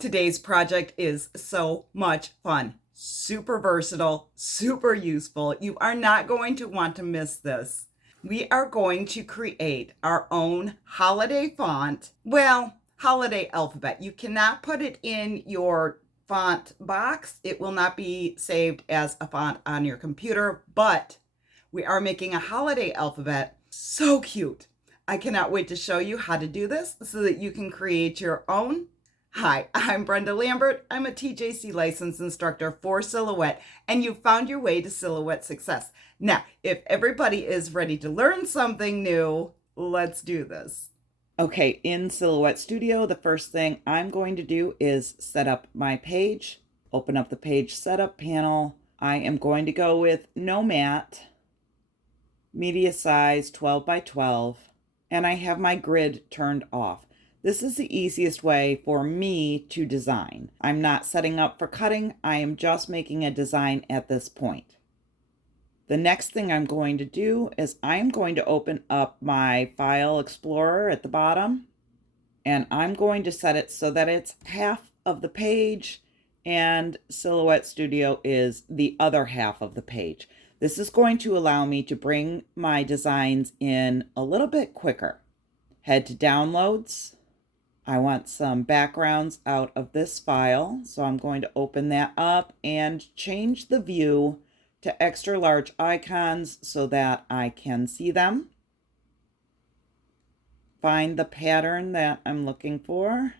Today's project is so much fun, super versatile, super useful. You are not going to want to miss this. We are going to create our own holiday font. Well, holiday alphabet. You cannot put it in your font box. It will not be saved as a font on your computer, but we are making a holiday alphabet. So cute. I cannot wait to show you how to do this so that you can create your own. Hi, I'm Brenda Lambert. I'm a TJC licensed instructor for Silhouette, and you found your way to Silhouette success. Now, if everybody is ready to learn something new, let's do this. Okay, in Silhouette Studio, the first thing I'm going to do is set up my page. Open up the page setup panel. I am going to go with no matte, media size 12 by 12, and I have my grid turned off. This is the easiest way for me to design. I'm not setting up for cutting. I am just making a design at this point. The next thing I'm going to do is I'm going to open up my File Explorer at the bottom, and I'm going to set it so that it's half of the page and Silhouette Studio is the other half of the page. This is going to allow me to bring my designs in a little bit quicker. Head to Downloads. I want some backgrounds out of this file, so I'm going to open that up and change the view to extra large icons so that I can see them. Find the pattern that I'm looking for.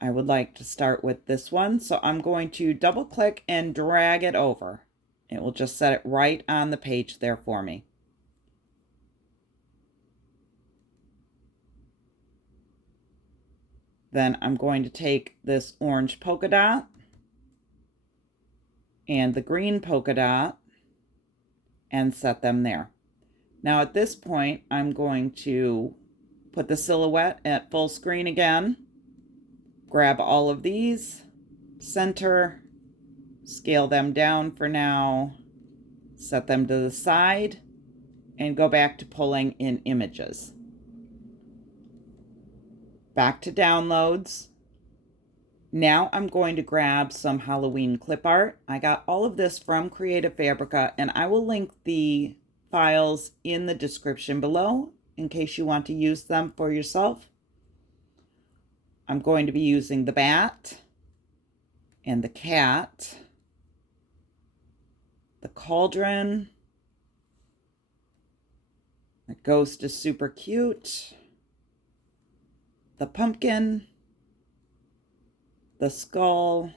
I would like to start with this one, so I'm going to double click and drag it over. It will just set it right on the page there for me. Then I'm going to take this orange polka dot and the green polka dot and set them there. Now at this point, I'm going to put the silhouette at full screen again, grab all of these, center, scale them down for now, set them to the side, and go back to pulling in images. Back to Downloads. Now I'm going to grab some Halloween clip art. I got all of this from Creative Fabrica, and I will link the files in the description below in case you want to use them for yourself. I'm going to be using the bat and the cat, the cauldron. The ghost is super cute. The pumpkin, the skull.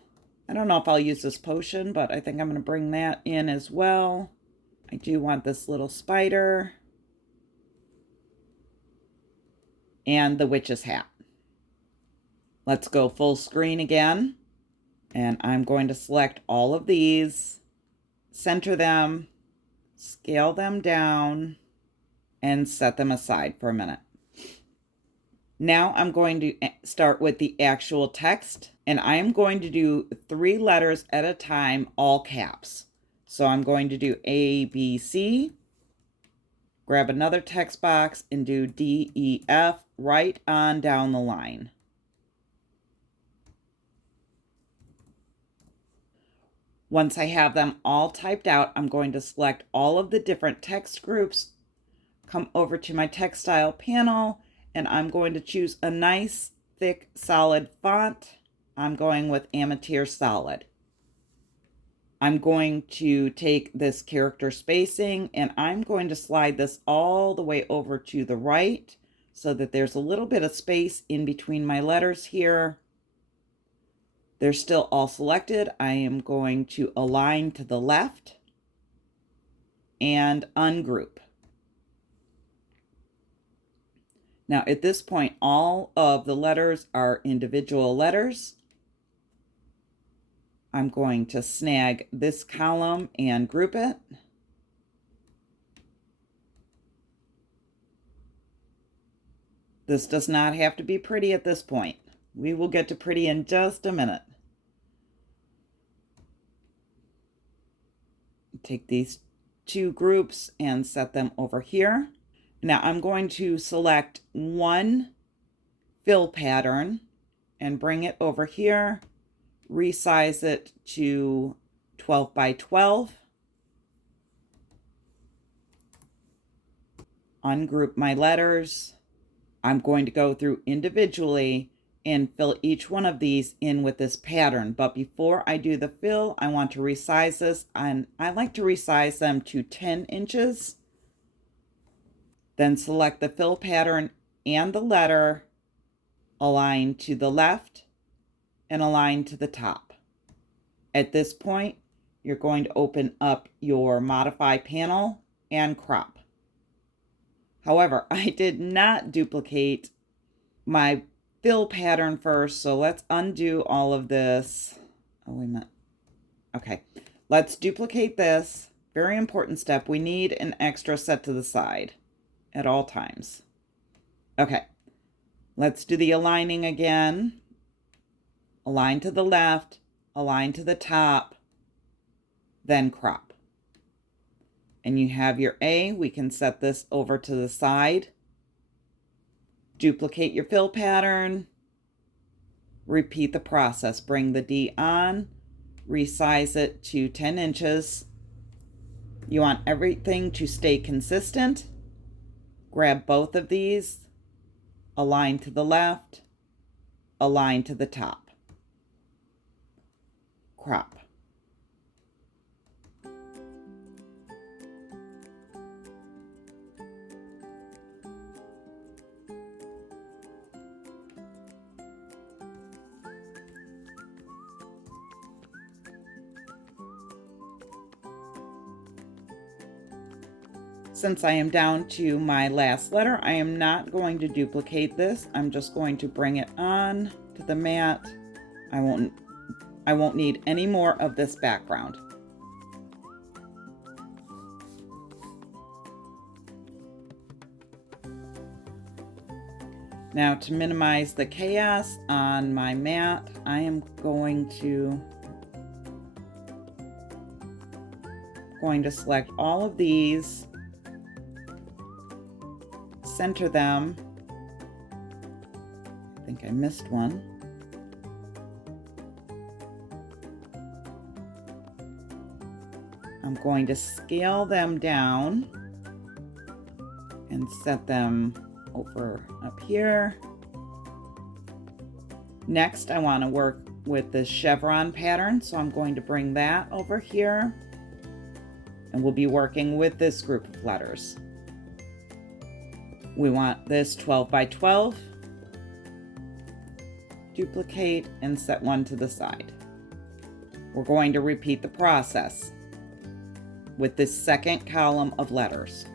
I don't know if I'll use this potion, but I think I'm going to bring that in as well. I do want this little spider and the witch's hat. Let's go full screen again. And I'm going to select all of these, center them, scale them down, and set them aside for a minute. Now I'm going to start with the actual text, and I am going to do 3 letters at a time, all caps. So I'm going to do A, B, C, grab another text box and do D, E, F right on down the line. Once I have them all typed out, I'm going to select all of the different text groups, come over to my textile panel, and I'm going to choose a nice, thick, solid font. I'm going with Amateur Solid. I'm going to take this character spacing and I'm going to slide this all the way over to the right so that there's a little bit of space in between my letters here. They're still all selected. I am going to align to the left and ungroup. Now at this point, all of the letters are individual letters. I'm going to snag this column and group it. This does not have to be pretty at this point. We will get to pretty in just a minute. Take these 2 groups and set them over here. Now I'm going to select one fill pattern and bring it over here, resize it to 12 by 12, ungroup my letters. I'm going to go through individually and fill each one of these in with this pattern. But before I do the fill, I want to resize this, and I like to resize them to 10 inches. Then select the fill pattern and the letter, align to the left and align to the top. At this point, you're going to open up your modify panel and crop. However, I did not duplicate my fill pattern first, so let's undo all of this. Oh, wait a minute. Okay, let's duplicate this. Very important step. We need an extra set to the side at all times. Okay, let's do the aligning again. Align to the left, align to the top, then crop. And you have your A. We can set this over to the side. Duplicate your fill pattern. Repeat the process. Bring the D on, resize it to 10 inches. You want everything to stay consistent. Grab both of these, align to the left, align to the top. Crop. Since I am down to my last letter, I am not going to duplicate this. I'm just going to bring it on to the mat. I won't need any more of this background. Now, to minimize the chaos on my mat, I am going to select all of these, center them. I think I missed one. I'm going to scale them down and set them over up here. Next, I want to work with this chevron pattern, so I'm going to bring that over here, and we'll be working with this group of letters. We want this 12 by 12. Duplicate and set one to the side. We're going to repeat the process with this second column of letters.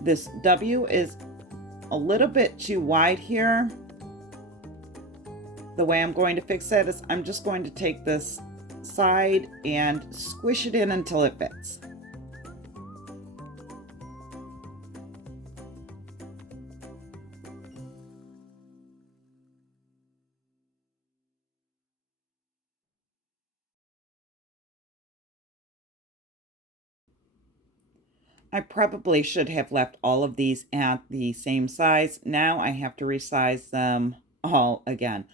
This W is a little bit too wide here. The way I'm going to fix that is I'm just going to take this side and squish it in until it fits. I probably should have left all of these at the same size. Now I have to resize them all again.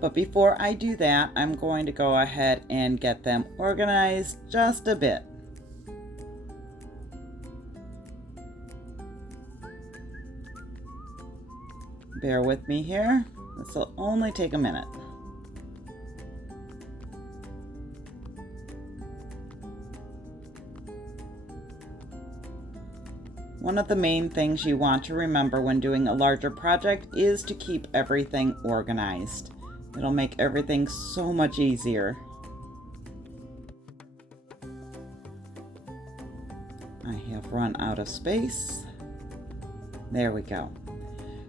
But before I do that, I'm going to go ahead and get them organized just a bit. Bear with me here. This will only take a minute. One of the main things you want to remember when doing a larger project is to keep everything organized. It'll make everything so much easier. I have run out of space. There we go.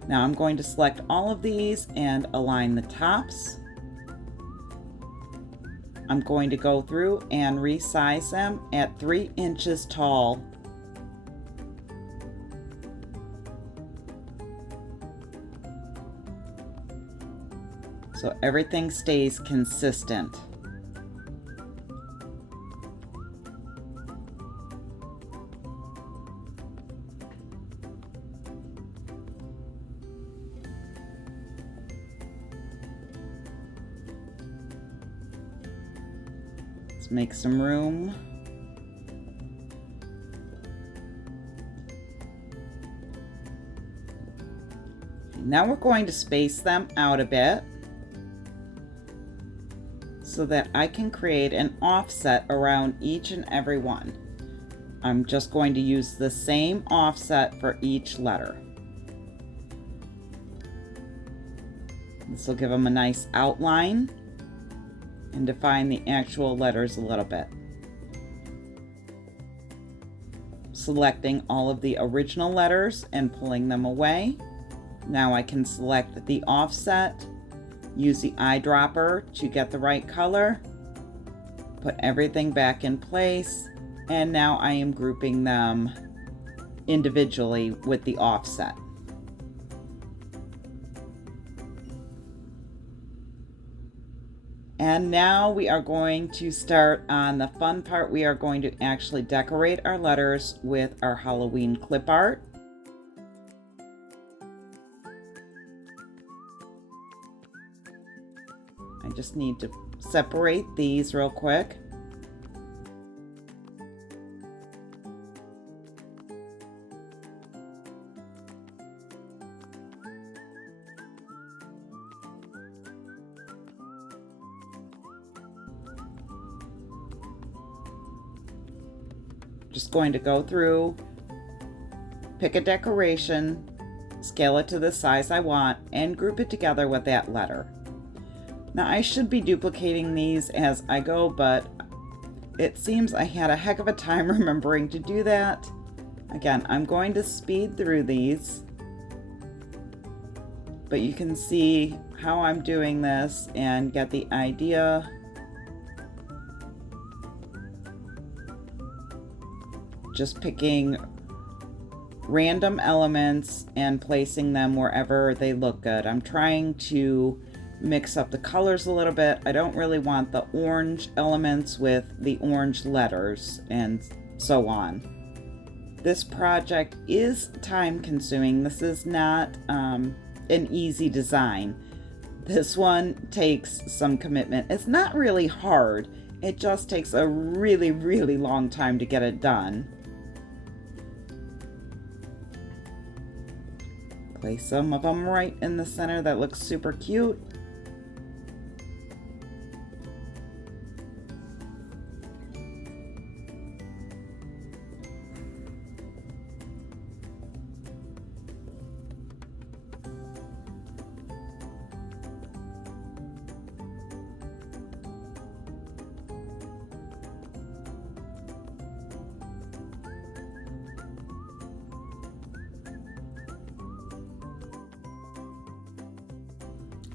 Now I'm going to select all of these and align the tops. I'm going to go through and resize them at 3 inches tall so everything stays consistent. Let's make some room. Now we're going to space them out a bit so that I can create an offset around each and every one. I'm just going to use the same offset for each letter. This will give them a nice outline and define the actual letters a little bit. Selecting all of the original letters and pulling them away. Now I can select the offset, use the eyedropper to get the right color, put everything back in place, and now I am grouping them individually with the offset. And now we are going to start on the fun part. We are going to actually decorate our letters with our Halloween clip art. I just need to separate these real quick. Just going to go through, pick a decoration, scale it to the size I want, and group it together with that letter. Now I should be duplicating these as I go, but it seems I had a heck of a time remembering to do that. Again, I'm going to speed through these, but you can see how I'm doing this and get the idea. Just picking random elements and placing them wherever they look good. I'm trying to mix up the colors a little bit. I don't really want the orange elements with the orange letters and so on. This project is time consuming. This is not an easy design. This one takes some commitment. It's not really hard. It just takes a really, really long time to get it done. Place some of them right in the center. That looks super cute.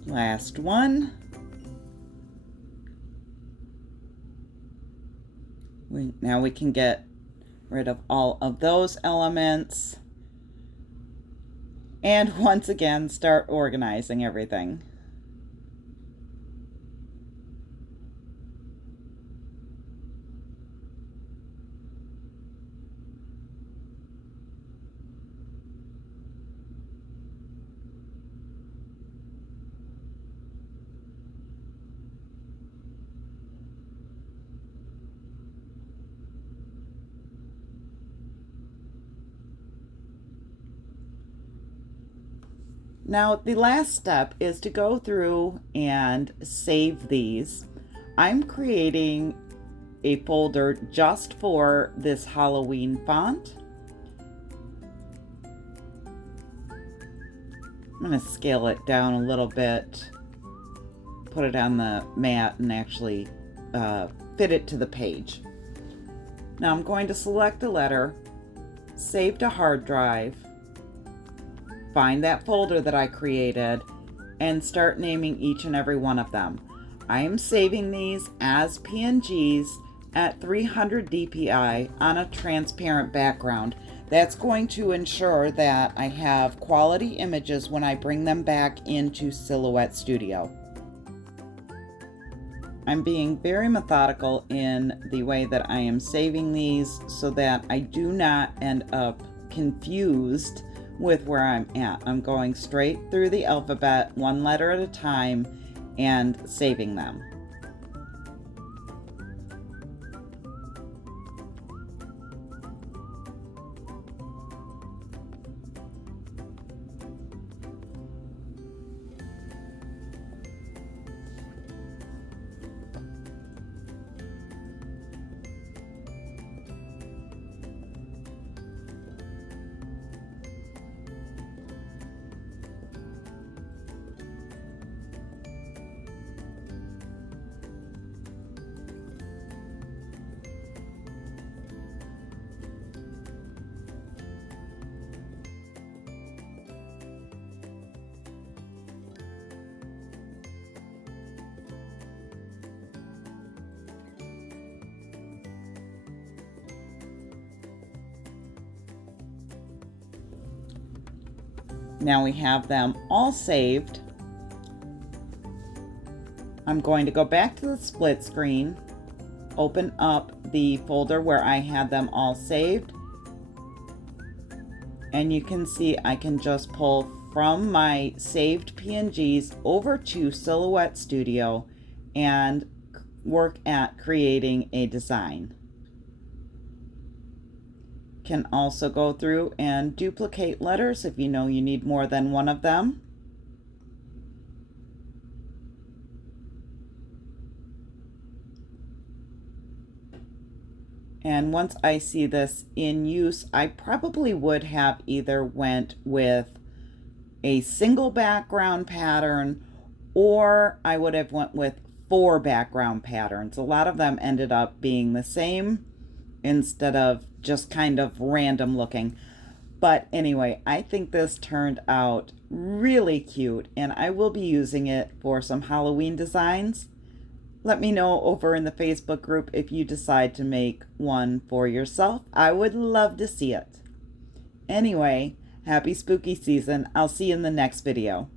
Last one. Now we can get rid of all of those elements and once again start organizing everything. Now, the last step is to go through and save these. I'm creating a folder just for this Halloween font. I'm going to scale it down a little bit, put it on the mat, and actually fit it to the page. Now I'm going to select a letter, save to hard drive, find that folder that I created, and start naming each and every one of them. I am saving these as PNGs at 300 dpi on a transparent background. That's going to ensure that I have quality images when I bring them back into Silhouette Studio. I'm being very methodical in the way that I am saving these so that I do not end up confused with where I'm at. I'm going straight through the alphabet, one letter at a time, and saving them. Now we have them all saved. I'm going to go back to the split screen, open up the folder where I had them all saved, and you can see I can just pull from my saved PNGs over to Silhouette Studio and work at creating a design. Can also go through and duplicate letters if you know you need more than one of them. And once I see this in use, I probably would have either went with a single background pattern, or I would have went with 4 background patterns. A lot of them ended up being the same instead of just kind of random looking. But anyway, I think this turned out really cute, and I will be using it for some Halloween designs. Let me know over in the Facebook group if you decide to make one for yourself. I would love to see it. Anyway, happy spooky season. I'll see you in the next video.